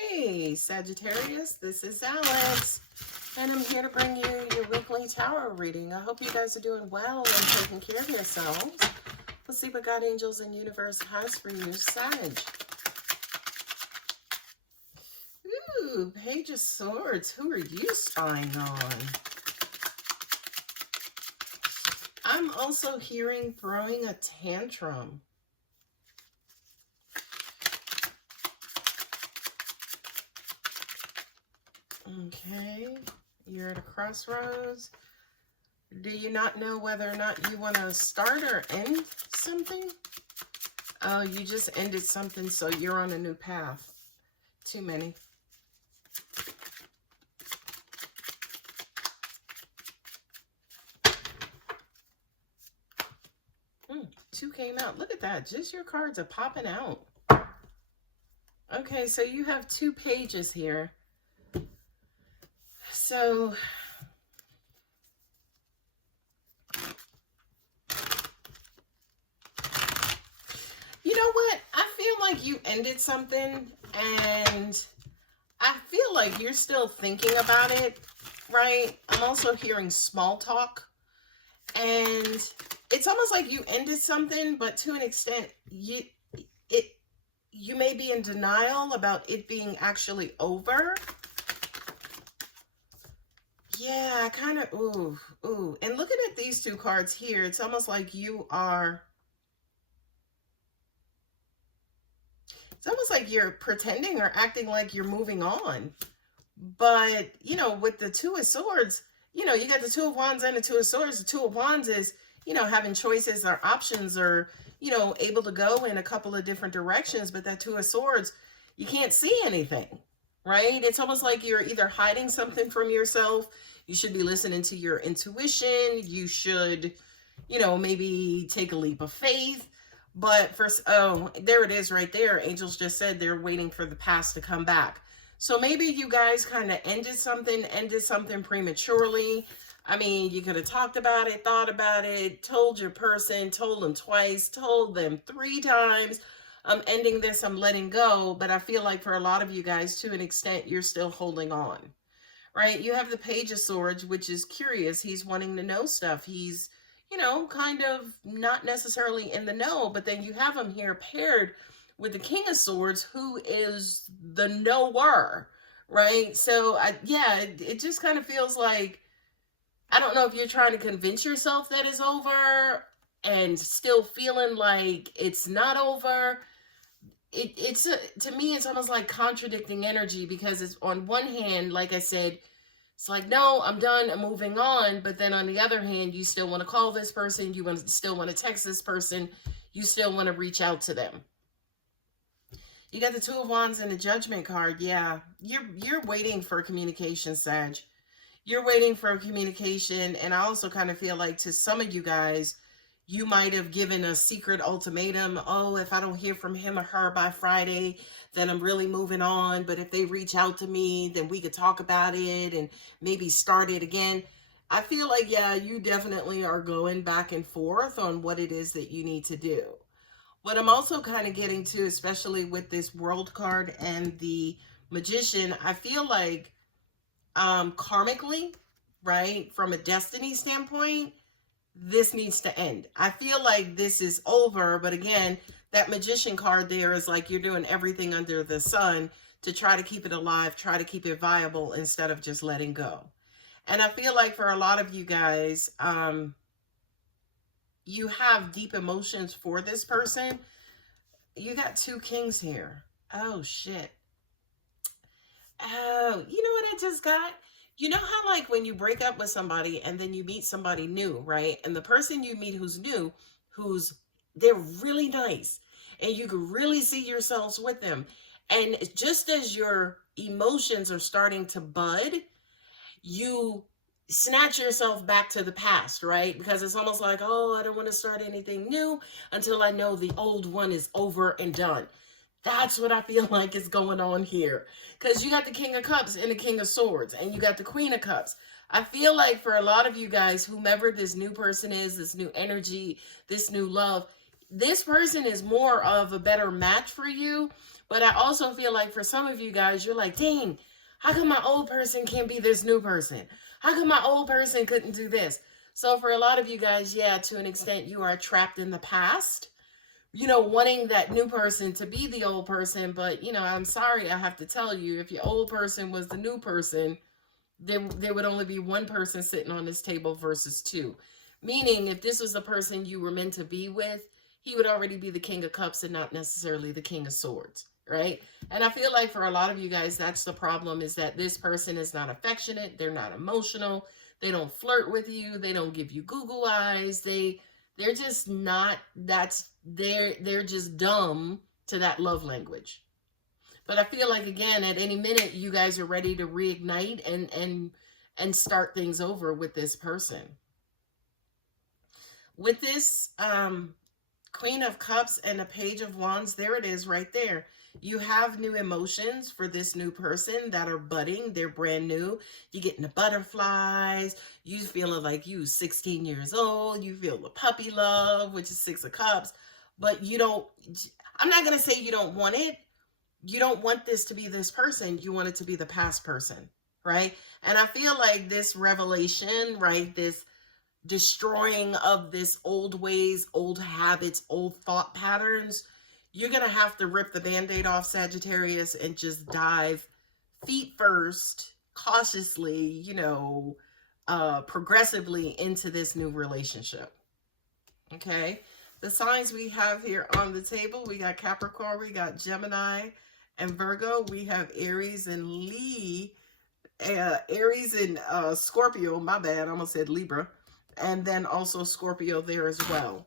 Hey Sagittarius, this is Alex, and I'm here to bring you your weekly tarot reading. I hope you guys are doing well and taking care of yourselves. Let's see what God, angels, and universe has for you, Sag. Ooh, Page of Swords. Who are you spying on? I'm also hearing throwing a tantrum. Okay, you're at a crossroads. Do you not know whether or not you want to start or end something? Oh, you just ended something, so you're on a new path. Too many. Two came out. Look at that. Just your cards are popping out. Okay, so you have two pages here. So, you know what? I feel like you ended something, and I feel like you're still thinking about it, right? I'm also hearing small talk, and it's almost like you ended something, but to an extent, you may be in denial about it being actually over. Yeah, kind of, ooh. And looking at these two cards here, it's almost like you are, it's almost like you're pretending or acting like you're moving on. But, you know, with the Two of Swords, you know, you got the Two of Wands and the Two of Swords. The Two of Wands is, you know, having choices or options or, you know, able to go in a couple of different directions. But that Two of Swords, you can't see anything, right? It's almost like you're either hiding something from yourself. You should be listening to your intuition. You should, you know, maybe take a leap of faith. But first, oh, there it is right there. Angels just said they're waiting for the past to come back. So maybe you guys kind of ended something prematurely. I mean, you could have talked about it, thought about it, told your person, told them twice, told them 3 times. I'm ending this, I'm letting go. But I feel like for a lot of you guys, to an extent, you're still holding on, right? You have the Page of Swords, which is curious. He's wanting to know stuff. He's, you know, kind of not necessarily in the know, but then you have him here paired with the King of Swords, who is the knower, right? So, yeah, it just kind of feels like, I don't know if you're trying to convince yourself that it's over and still feeling like it's not over. To me, it's almost like contradicting energy, because it's on one hand, like I said, it's like, no, I'm done, I'm moving on. But then on the other hand, you still want to call this person, you still want to text this person, you still want to reach out to them. You got the Two of Wands and the Judgment card. Yeah, you're waiting for communication, Sag. You're waiting for communication, and I also kind of feel like to some of you guys, you might have given a secret ultimatum. Oh, if I don't hear from him or her by Friday, then I'm really moving on. But if they reach out to me, then we could talk about it and maybe start it again. I feel like, yeah, you definitely are going back and forth on what it is that you need to do. What I'm also kind of getting to, especially with this World card and the Magician, I feel like karmically, right, from a destiny standpoint, this needs to end. I feel like this is over, but again, that Magician card there is like you're doing everything under the sun to try to keep it alive, try to keep it viable instead of just letting go. And I feel like for a lot of you guys, you have deep emotions for this person. You got 2 kings here. Oh, shit. Oh, you know what I just got? You know how, like, when you break up with somebody and then you meet somebody new, right? And the person you meet who's new, they're really nice, and you can really see yourselves with them. And just as your emotions are starting to bud, you snatch yourself back to the past, right? Because it's almost like, oh, I don't want to start anything new until I know the old one is over and done. That's what I feel like is going on here. Because you got the King of Cups and the King of Swords, and you got the Queen of Cups. I feel like for a lot of you guys, whomever this new person is, this new energy, this new love, this person is more of a better match for you. But I also feel like for some of you guys, you're like, dang, how come my old person can't be this new person? How come my old person couldn't do this? So for a lot of you guys, yeah, to an extent, you are trapped in the past, you know, wanting that new person to be the old person. But, you know, I'm sorry, I have to tell you, if your old person was the new person, there would only be one person sitting on this table versus two. Meaning, if this was the person you were meant to be with, he would already be the King of Cups and not necessarily the King of Swords, right? And I feel like for a lot of you guys, that's the problem, is that this person is not affectionate, they're not emotional, they don't flirt with you, they don't give you Google eyes, they're just not, they're just dumb to that love language. But I feel like, again, at any minute, you guys are ready to reignite and start things over with this person. With this Queen of Cups and a Page of Wands, there it is right there. You have new emotions for this new person that are budding. They're brand new. You're getting the butterflies. You feeling like you 16 years old. You feel the puppy love, which is 6 of Cups. But you don't, I'm not going to say you don't want it. You don't want this to be this person. You want it to be the past person, right? And I feel like this revelation, right, this destroying of this old ways, old habits, old thought patterns, you're going to have to rip the Band-Aid off, Sagittarius, and just dive feet first, cautiously, you know, progressively into this new relationship. Okay? The signs we have here on the table, we got Capricorn, we got Gemini and Virgo. We have Aries and Aries and Scorpio. My bad, I almost said Libra. And then also Scorpio there as well.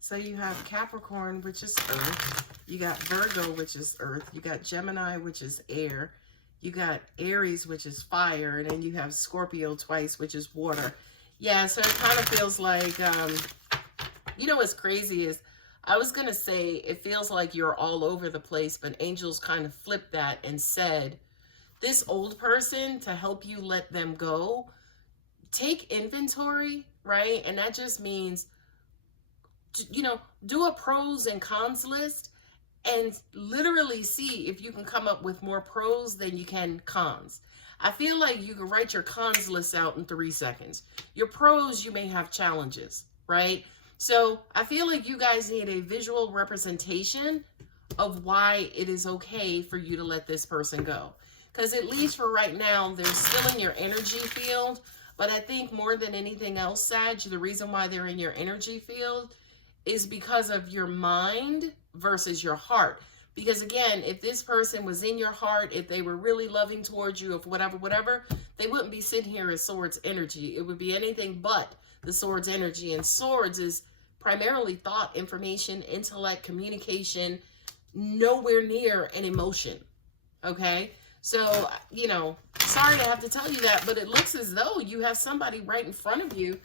So you have Capricorn, which is earth. You got Virgo, which is earth. You got Gemini, which is air. You got Aries, which is fire. And then you have Scorpio twice, which is water. Yeah, so it kind of feels like, you know what's crazy is, I was going to say it feels like you're all over the place, but angels kind of flipped that and said, this old person, to help you let them go, take inventory, right? And that just means, you know, do a pros and cons list and literally see if you can come up with more pros than you can cons. I feel like you can write your cons list out in 3 seconds. Your pros, you may have challenges, right? So I feel like you guys need a visual representation of why it is okay for you to let this person go. Because at least for right now, they're still in your energy field. But I think more than anything else, Sag, the reason why they're in your energy field is because of your mind versus your heart. Because again, if this person was in your heart, if they were really loving towards you, if whatever, they wouldn't be sitting here as Swords energy. It would be anything but the Swords energy. And Swords is primarily thought, information, intellect, communication, nowhere near an emotion. Okay? So, you know, sorry to have to tell you that, but it looks as though you have somebody right in front of you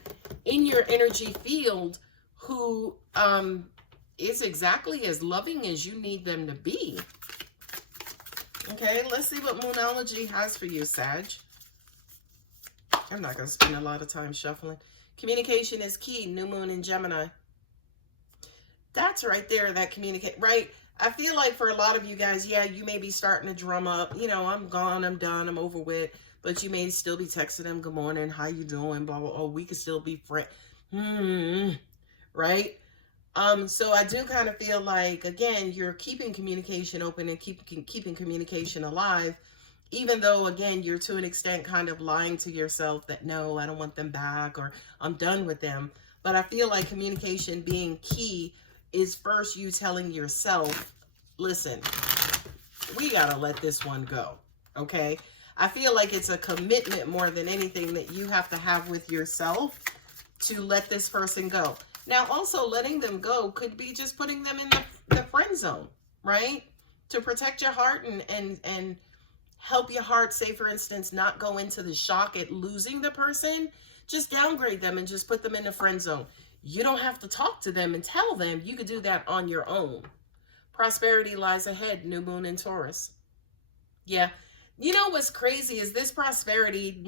in your energy field who is exactly as loving as you need them to be. Okay, let's see what Moonology has for you, Sag. I'm not going to spend a lot of time shuffling. Communication is key. New moon in Gemini. That's right there, that communicate, right? I feel like for a lot of you guys, yeah, you may be starting to drum up, you know, I'm gone, I'm done, I'm over with, but you may still be texting them, good morning, how you doing, blah, blah, blah. Oh, we could still be friends, right? So I do kind of feel like, again, you're keeping communication open and keeping communication alive, even though, again, you're to an extent kind of lying to yourself that, no, I don't want them back, or I'm done with them. But I feel like communication being key is first you telling yourself, listen, we got to let this one go, okay? I feel like it's a commitment more than anything that you have to have with yourself to let this person go. Now, also letting them go could be just putting them in the friend zone, right? To protect your heart and help your heart, say, for instance, not go into the shock at losing the person. Just downgrade them and just put them in the friend zone. You don't have to talk to them and tell them. You could do that on your own. Prosperity lies ahead, new moon in Taurus. Yeah. You know what's crazy is this prosperity,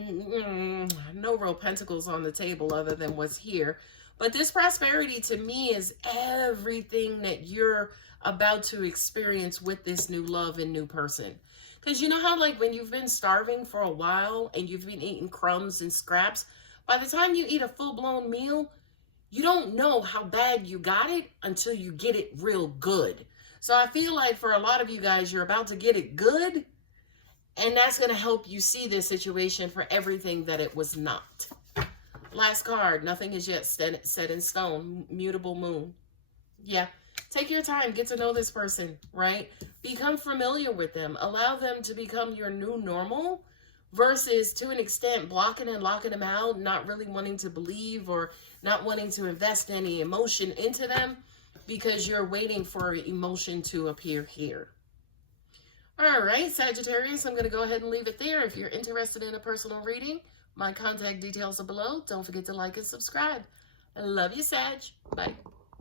no real pentacles on the table other than what's here. But this prosperity to me is everything that you're about to experience with this new love and new person. Because you know how, like, when you've been starving for a while and you've been eating crumbs and scraps, by the time you eat a full-blown meal, you don't know how bad you got it until you get it real good. So I feel like for a lot of you guys, you're about to get it good, and that's going to help you see this situation for everything that it was not. Last card, nothing is yet set in stone. Mutable moon. Yeah. Take your time. Get to know this person, right? Become familiar with them. Allow them to become your new normal versus, to an extent, blocking and locking them out, not really wanting to believe or not wanting to invest any emotion into them because you're waiting for emotion to appear here. All right, Sagittarius, I'm going to go ahead and leave it there. If you're interested in a personal reading, my contact details are below. Don't forget to like and subscribe. I love you, Sag. Bye.